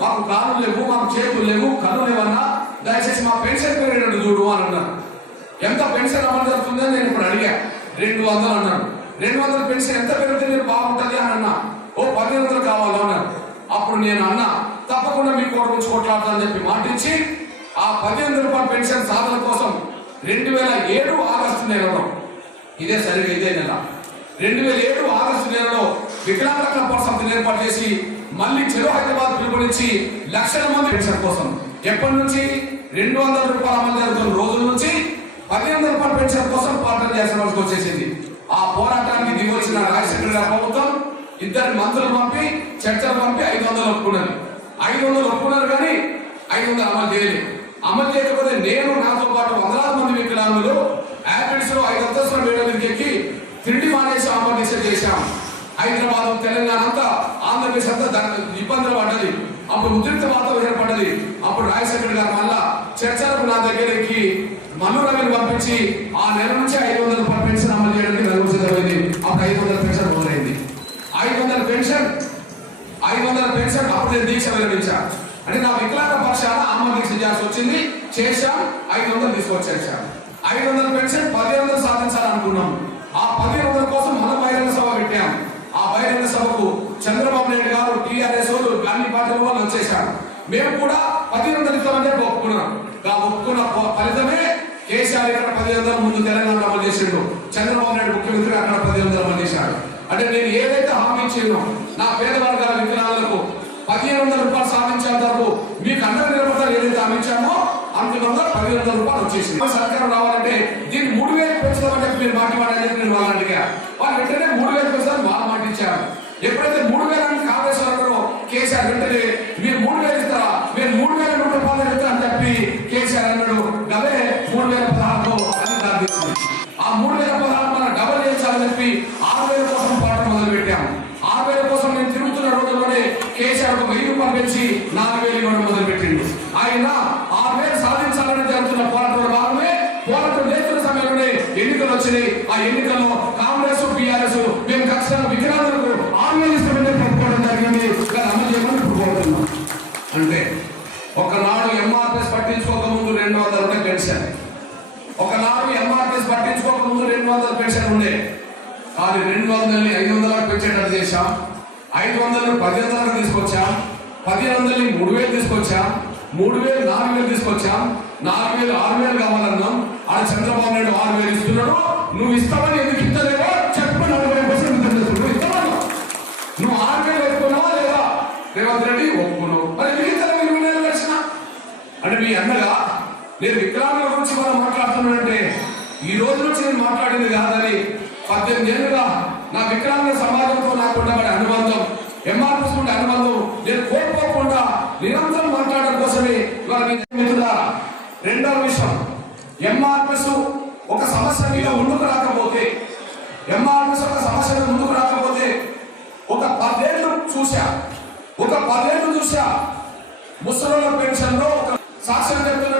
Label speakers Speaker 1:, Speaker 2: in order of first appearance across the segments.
Speaker 1: మాకు కాళ్ళు లేవు మాకు చేతులు లేవు కళ్ళు లేవన్నా దయచేసి మా పెన్షన్ పెరిగినట్టు చూడు అని అన్నారు ఎంత పెన్షన్ అమలు జరుగుతుందని నేను ఇప్పుడు అడిగా రెండు వందలు అన్నాను రెండు వందల పెన్షన్ ఎంత పెరిగితే నేను బాగుంటుంది అని అన్నా ఓ పదిహేను వందలు కావాలన్నారు అప్పుడు నేను అన్నా తప్పకుండా మీ కోట నుంచి కొట్లాడతానని చెప్పి మాటించి ఆ పదిహేను రూపాయల పెన్షన్ సాధన కోసం రెండు వేల ఏడు ఆగస్టు నెలలో ఇదే సరిగ్గా ఇదే నెల రెండు వేల ఏడు ఆగస్టు నెలలో వికలాంగుల క్లబ్ ఏర్పాటు చేసి మళ్ళీ చెరు హైదరాబాద్ పిలుపునిచ్చి లక్షల మంది పెన్షన్ కోసం. ఎప్పటి నుంచి? రెండు వందల రూపాయలు మంది జరుగుతున్న రోజుల నుంచి పదిహేను రూపాయల పెన్షన్ కోసం పోరాటం చేసవలసి వచ్చేసింది. ఆ పోరాటానికి దిగొచ్చిన రాజశేఖర గారి ప్రభుత్వం ఇద్దరు మంత్రులు పంపి చర్చలు పంపి ఐదు వందలు ఒప్పుకున్నారు ఐదు వందలు ఒప్పుకున్నారు కానీ ఐదు వందలు అమలు చేయలేదు. అమలు చేయకపోతే నేను నాతో పాటు వందలాది మంది వికలాంగులు యాపిడ్స్లో ఐదు అంతస్తుల మేడ మీదకి ఎక్కి తిండి మానేసి ఆమోదించ చేశాం. హైదరాబాద్ తెలంగాణ అంతా ఆంధ్రప్రదేశ్ అంతా దాని ఇబ్బందులు పడ్డది. అప్పుడు ఉద్రిక్త వాతావరణం ఏర్పడ్డది. అప్పుడు రాజశేఖర్ గారు మళ్ళా చర్చలకు నా దగ్గరికి ఎక్కి మల్లు రవిని పంపించి ఆ నెల నుంచి ఐదు వందల పెన్షన్ అమలు చేయడానికి నలుగురు సిద్ధమైంది. అప్పుడు ఐదు వందల పెన్షన్ మొదలైంది. ఐదు వందల పెన్షన్ ఐదు వందల పెన్షన్ అప్పుడు నేను దీక్ష విరమించాను అంటే నా వికలాంగ పక్షాన ఆత్మ చేయాల్సి వచ్చింది. చేశాం. ఐదు వందలు తీసుకొచ్చేసాం ఐదు వందల పెన్షన్ పదిహేను వందలు సాధించాలనుకున్నాం. ఆ పదిహేను వందల కోసం మన బహిరంగ సభ పెట్టాం. ఆ బహిరంగ సభకు చంద్రబాబు నాయుడు గారు టీఆర్ఎస్ అన్ని పార్టీల వాళ్ళు వచ్చేసారు మేము కూడా పదిహేను వందలు ఇస్తామని ఒప్పుకున్నాం. ఆ ఒప్పుకున్న ఫలితమే కేసీఆర్ ఇక్కడ పదిహేను వందల ముందు తెలంగాణ అమలు చేసిండు. చంద్రబాబు నాయుడు ముఖ్యమంత్రి అక్కడ పదిహేను వందలు అమలు చేశాడు అంటే నేను ఏదైతే హామీ ఇచ్చినో నా పేద వర్గాల విగ్రహాలకు పదిహేను వందల రూపాయలు సాధించాలి మీకు అందరి నిలబడతారు ఏదైతే హామీ ఇచ్చామో అంతలో పదిహేను వందల రూపాయలు వచ్చేసింది. సర్కారం రావాలంటే దీన్ని మూడు వేలు పెంచుదామని చెప్పి మీరు మాట మాట నేను వాళ్ళని అడిగా. వాళ్ళు వెంటనే మూడు వేలు పెంచుతారు పెంచి నాలుగు వేలు ఇవ్వడం మొదలు పెట్టిండు ఆయన ఆ పేరు సాధించాలని జరుగుతున్న పోరాటంలో భాగమే పోరాటం చేస్తున్న సమయంలోనే ఎన్నికలు వచ్చినాయి. ఆ ఎన్నికల్లో కాంగ్రెస్ బీఆర్ఎస్ మేము ఖచ్చితంగా వికలాంగులకు ఆరు వేలు జరిగింది. కానీ అమలు చేయమని ఇప్పుడు అంటే ఒకనాడు ఎంఆర్ఎస్ పట్టించుకోక ముందు రెండు వందల ఉంటే పెన్షన్. ఒకనాడు ఎంఆర్ఎస్ పట్టించుకోక ముందు రెండు వందల పెన్షన్ ఉండే. కానీ రెండు వందలని ఐదు వందలకు పెంచేటట్టు చేశాం. ఐదు వందలు పది వందలకు తీసుకొచ్చాం. పదిహేను వందలు మూడు వేలు తీసుకొచ్చాం? మూడు వేలు నాలుగు వేలు తీసుకొచ్చాం? నాలుగు వేలు ఆరు వేలు కావాలన్నాం. ఆడ చంద్రబాబు నాయుడు ఆరు వేలు ఇస్తున్నాడు. నువ్వు ఇస్తావని ఎందుకు ఇస్తలేవో చెప్పు నలభై పర్సెంట్ నువ్వు ఇస్తావా? నువ్వు ఆరు వేలు ఒప్పుకున్నావా లేదా? రేవంత్ రెడ్డి ఒప్పుకున్నావు. మరి మిగతా ఇరవై వేలు వచ్చిన అంటే మీ అన్నగా నేను వికలాంగుల గురించి మనం మాట్లాడుతున్నానంటే ఈ రోజు నుంచి నేను మాట్లాడింది కాదని పద్దెనిమిది ఏళ్ళుగా నా వికలాంగుల సమాజంతో నాకు ఉండబడే ఉండే అనుబంధం నేను కోల్పోకుండా నిరంతరం మాట్లాడడం కోసమే ఇవాళ మిత్రులారా రెండవ విషయం ఎంఆర్ఎస్ ఒక సమస్య మీద ముందుకు రాకపోతే ఎంఆర్ఎస్ ఒక సమస్య మీద ముందుకు రాకపోతే ఒక పదేళ్ళు చూశా ఒక పదేళ్ళు చూశా. ముసలి పెన్షన్లో ఒక సాక్ష్యం చెప్తున్న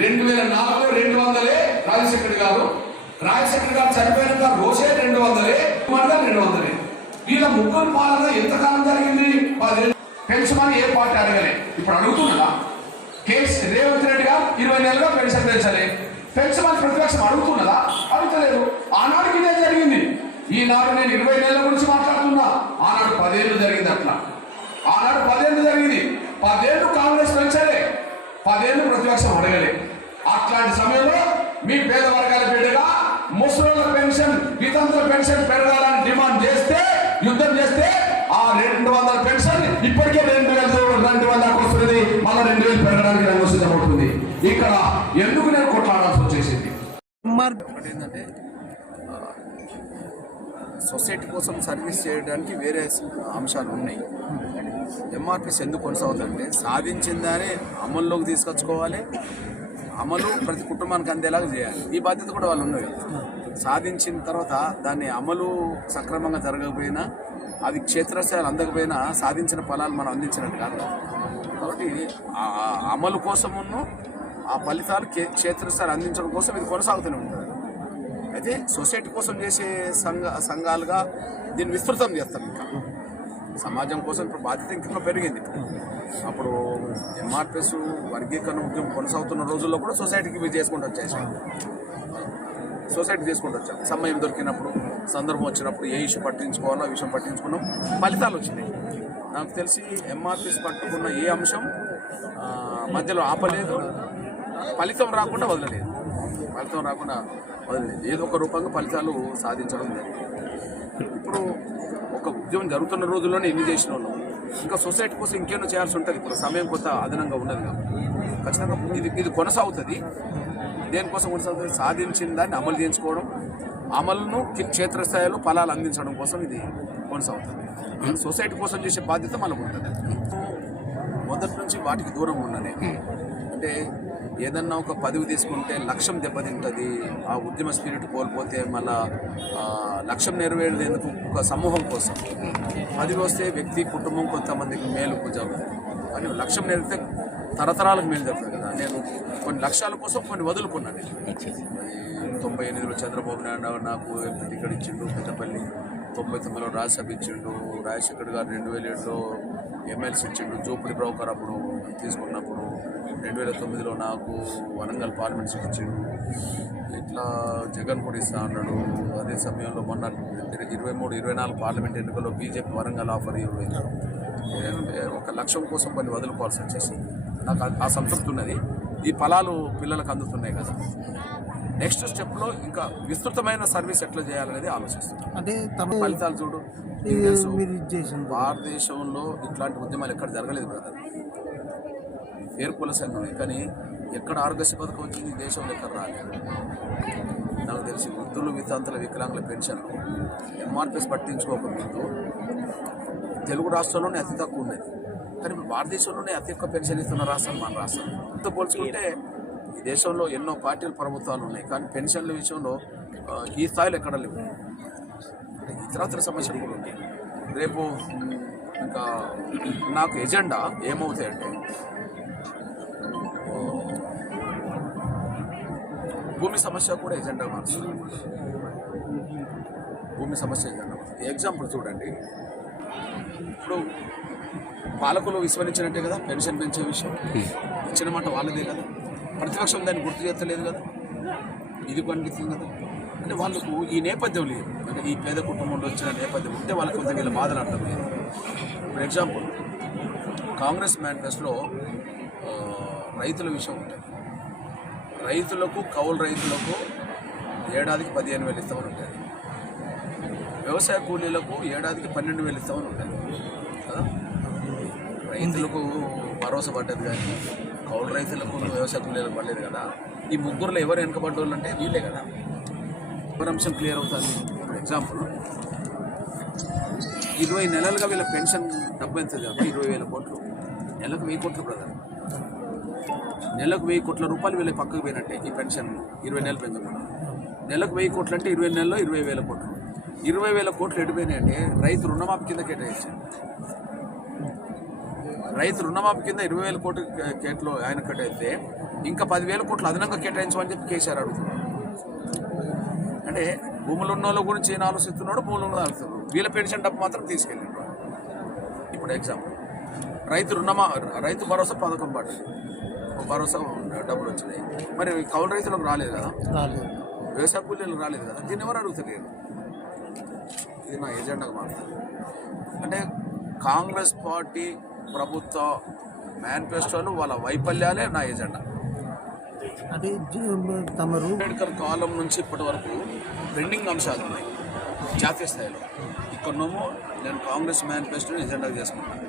Speaker 1: రెండు వేల నాలుగులో రెండు వందలే రాజశేఖర్ గారు. రాజశేఖర్ గారు చనిపోయినాక రోసే రెండు వందలే రెండు వందలే. వీళ్ళ ముగ్గురు పాలన ఎంతకాలం జరిగింది? పదేళ్ళు పెంచమని ఏ పార్టీ అడగలే. ఇప్పుడు అడుగుతున్నదా? కేసు రేవంత్ రెడ్డి గారు ఇరవై నెలలుగా పెన్షన్ పెంచలే. పెంచమని ప్రతిపక్షం అడుగుతున్నదా? అడుగుతలేదు. ఆనాడు ఇదే జరిగింది. ఈనాడు నేను ఇరవై నెలల గురించి మాట్లాడుతున్నా ఆనాడు పదేళ్ళు జరిగింది అట్లా ఆనాడు పదేళ్ళు జరిగింది పదేళ్ళు కాంగ్రెస్ పెంచలే పదేళ్ళు ప్రతిపక్షం అడగలే అట్లాంటి సమయంలో మీ పేద వర్గాల బిడ్డగా ముసలిల పెన్షన్ వితంతుల పెన్షన్ పెరగాలని డిమాండ్ చేస్తే యుద్ధం చేస్తే ఆ రెండు వందల పెన్షన్ ఇప్పటికే రెండు వేల రెండు వందలకు వస్తుంది మళ్ళీ రెండు వేలు పెరగడానికి రంగు సిద్ధమవుతుంది. ఇక్కడ ఎందుకు నేను కొట్లాడాల్సి వచ్చేసింది?
Speaker 2: ఏంటంటే సొసైటీ కోసం సర్వీస్ చేయడానికి వేరే అంశాలు ఉన్నాయి. ఎంఆర్పిస్ ఎందుకు కొనసాగుతుందంటే సాధించిందని అమల్లోకి తీసుకొచ్చుకోవాలి.
Speaker 1: అమలు ప్రతి కుటుంబానికి అందేలాగా చేయాలి. ఈ బాధ్యత కూడా వాళ్ళు ఉన్నాయి సాధించిన తర్వాత దాన్ని అమలు సక్రమంగా జరగకపోయినా అది క్షేత్రస్థాయిలు అందకపోయినా సాధించిన ఫలాలు మనం అందించినట్టు కాదు. కాబట్టి ఆ అమలు కోసమును ఆ ఫలితాలు కే- క్షేత్రస్థాయిలు అందించడం కోసం ఇది కొనసాగుతూనే ఉంటుంది. అయితే సొసైటీ కోసం చేసే సంఘ సంఘాలుగా దీన్ని విస్తృతం చేస్తాం ఇంకా. సమాజం కోసం ఇప్పుడు బాధ్యత ఇంకా పెరిగింది. అప్పుడు ఎంఆర్పిఎస్ వర్గీకరణ ఉద్యమం కొనసాగుతున్న రోజుల్లో కూడా సొసైటీకి ఇవి చేసుకుంటూ వచ్చేసాం. సొసైటీ తీసుకుంటూ వచ్చాం. సమయం దొరికినప్పుడు సందర్భం వచ్చినప్పుడు ఏ ఇష్యూ పట్టించుకోవాలో విషయం పట్టించుకున్నాం. ఫలితాలు వచ్చినాయి. నాకు తెలిసి ఎంఆర్పీస్ పట్టుకున్న ఏ అంశం మధ్యలో ఆపలేదు. ఫలితం రాకుండా వదలలేదు. ఫలితం రాకుండా వదలలేదు. ఏదో ఒక రూపంగా ఫలితాలు సాధించడం జరిగింది. ఇప్పుడు ఒక ఉద్యమం జరుగుతున్న రోజుల్లోనే ఎన్ని చేసిన ఇంకా సొసైటీ కోసం ఇంకేమో చేయాల్సి ఉంటుంది. ఇప్పుడు సమయం కొంత అదనంగా ఉండదు కాబట్టి. ఖచ్చితంగా ఇది ఇది కొనసాగుతుంది. దేనికోసం కొనసాగుతుంది? సాధించిన దాన్ని అమలు చేయించుకోవడం అమలును క్షేత్రస్థాయిలో ఫలాలు అందించడం కోసం ఇది కొనసాగుతుంది. సొసైటీ కోసం చేసే బాధ్యత మనకు ఉంటుంది. మొదటి నుంచి వాటికి దూరం ఉన్నానే అంటే ఏదన్నా ఒక పదవి తీసుకుంటే లక్ష్యం దెబ్బతింటుంది ఆ ఉద్యమ స్పిరిట్ కోల్పోతే మళ్ళా లక్ష్యం నెరవేరేందుకు ఒక సమూహం కోసం. పదవి వస్తే వ్యక్తి కుటుంబం కొంతమందికి మేలు జరుగుతుంది కానీ లక్ష్యం నెరవేరితే తరతరాలకు మేలు జరుగుతుంది కదా. నేను కొన్ని లక్ష్యాల కోసం కొన్ని వదులుకున్నాను. నేను. తొంభై ఎనిమిదిలో చంద్రబాబు నాయుడు నాకు ఎంపీ టికెట్ ఇచ్చిండు పెద్దపల్లి తొంభై తొమ్మిదిలో రాజ్యసభ ఇచ్చిండు రాజశేఖర్ గారు రెండు వేల ఏడులో ఎమ్మెల్సీ ఇచ్చిండు జోపిడి బ్రోకర్ అప్పుడు తీసుకున్నప్పుడు రెండు వేల తొమ్మిదిలో నాకు వరంగల్ పార్లమెంట్ సీట్ ఇచ్చిండు. ఇట్లా జగన్ కూడా ఇస్తా అన్నాడు. అదే సమయంలో మొన్న ఇరవై మూడు ఇరవై నాలుగు పార్లమెంట్ ఎన్నికల్లో బీజేపీ వరంగల్ ఆఫర్ ఇవ్వలేదు. ఒక లక్ష్యం కోసం కొన్ని వదులుకోవాల్సి వచ్చేసింది. నాకు ఆ- సంతృప్తి ఉన్నది. ఈ ఫలాలు పిల్లలకు అందుతున్నాయి కదా. నెక్స్ట్ స్టెప్లో ఇంకా విస్తృతమైన సర్వీస్ ఎట్లా చేయాలనేది ఆలోచిస్తున్నాం.
Speaker 2: అంటే తమ
Speaker 1: ఫలితాలు చూడు భారతదేశంలో ఇట్లాంటి ఉద్యమాలు ఎక్కడ జరగలేదు బ్రదర్ పేరు కుల సంఘమే కానీ ఎక్కడ ఆరోగ్య పథకం వచ్చింది దేశంలో ఎక్కడ రాలేదు. నాకు తెలిసి వృద్ధులు వితాంతుల వికలాంగుల పెన్షన్లు ఎంఆర్పిఎస్ పట్టించుకోకముందు తెలుగు రాష్ట్రాల్లోనే అతి తక్కువ ఉన్నది. కానీ ఇప్పుడు భారతదేశంలోనే అతి ఎక్కువ పెన్షన్ ఇస్తున్న రాష్ట్రం మన రాష్ట్రం. ఇంత పోల్చుకుంటే ఈ దేశంలో ఎన్నో పార్టీల ప్రభుత్వాలు ఉన్నాయి కానీ పెన్షన్ల విషయంలో ఈ స్థాయిలో ఎక్కడ లేవు. ఇతరత్ర సమస్యలు కూడా ఉన్నాయి. రేపు ఇంకా నాకు ఎజెండా ఏమవుతాయంటే భూమి సమస్య కూడా ఎజెండా మార్చుతుంది భూమి సమస్య ఎజెండా ఎగ్జాంపుల్ చూడండి. ఇప్పుడు పాలకులు విస్మరించినట్టే కదా పెన్షన్ పెంచే విషయం. ఇచ్చిన మాట వాళ్ళదే కదా. ప్రతిపక్షం దాన్ని గుర్తు చేస్తలేదు కదా. ఇది కనిపిస్తుంది కదా. అంటే వాళ్ళకు ఈ నేపథ్యం లేదు. అంటే ఈ పేద కుటుంబంలో వచ్చిన నేపథ్యం ఉంటే వాళ్ళకి కొంత వీళ్ళ బాధలు అర్థం లేదు ఫర్ ఎగ్జాంపుల్ కాంగ్రెస్ మేనిఫెస్టోలో రైతుల విషయం ఉంటుంది రైతులకు కౌలు రైతులకు ఏడాదికి పదిహేను వేలు ఇస్తామని ఉంటుంది వ్యవసాయ కూలీలకు ఏడాదికి పన్నెండు వేలు ఇస్తామని ఉంటుంది కదా? రైతులకు భరోసా పడ్డది కానీ కౌలు రైతులకు వ్యవసాయ కూలీలకు పడలేదు కదా. ఈ ముగ్గురులో ఎవరు వెనుకబడ్డోళ్ళు అంటే వీళ్ళే కదా. ఎవరి అంశం క్లియర్ అవుతుంది. ఎగ్జాంపుల్ ఇరవై నెలలుగా వీళ్ళ పెన్షన్ డబ్బు ఎంత కదా ఇరవై వేల కోట్లు. నెలకు వెయ్యి కోట్లు బ్రదర్. నెలకు వెయ్యి కోట్ల రూపాయలు వీళ్ళ పక్కకు పోయినట్టే ఈ పెన్షన్ ఇరవై నెలలు పెంచకుండా. నెలకు వెయ్యి కోట్లు అంటే ఇరవై నెలలో ఇరవై వేల కోట్లు. ఇరవై వేల కోట్లు ఎడిపోయినాయంటే రైతు రుణమాఫీ కింద కేటాయించారు. రైతు రుణమాఫీ కింద ఇరవై వేల కోట్లు కేట్లు ఆయన కేటాయిస్తే ఇంకా పదివేల కోట్లు అదనంగా కేటాయించమని చెప్పి కేసీఆర్ అడుగుతున్నారు. అంటే భూములు ఉన్న వాళ్ళ గురించి ఏం ఆలోచిస్తున్నాడో భూములు ఉన్న ఆలోచిస్తున్నాడు వీళ్ళ పెన్షన్ డబ్బు మాత్రం తీసుకెళ్ళాడు ఇప్పుడు ఎగ్జాంపుల్ రైతు రుణమా రైతు భరోసా పథకం పడ్డది. ఒక భరోసా డబ్బులు వచ్చినాయి. మరి కౌలు రైతులకు
Speaker 2: రాలేదు.
Speaker 1: వ్యవసాయ కూలీలకు రాలేదు కదా. దీన్ని ఎవరు అడుగుతలేరు? ఇది నా ఎజెండాగా మారుతుంది అంటే కాంగ్రెస్ పార్టీ ప్రభుత్వ మేనిఫెస్టోలు వాళ్ళ వైఫల్యాలే నా ఎజెండా
Speaker 2: అంటే జ- తమరు
Speaker 1: అంబేద్కర్ కాలం నుంచి ఇప్పటి వరకు పెండింగ్ అంశాలు ఉన్నాయి జాతీయ స్థాయిలో. ఇక్కడనేమో నేను కాంగ్రెస్ మేనిఫెస్టోని ఎజెండా చేసుకుంటాను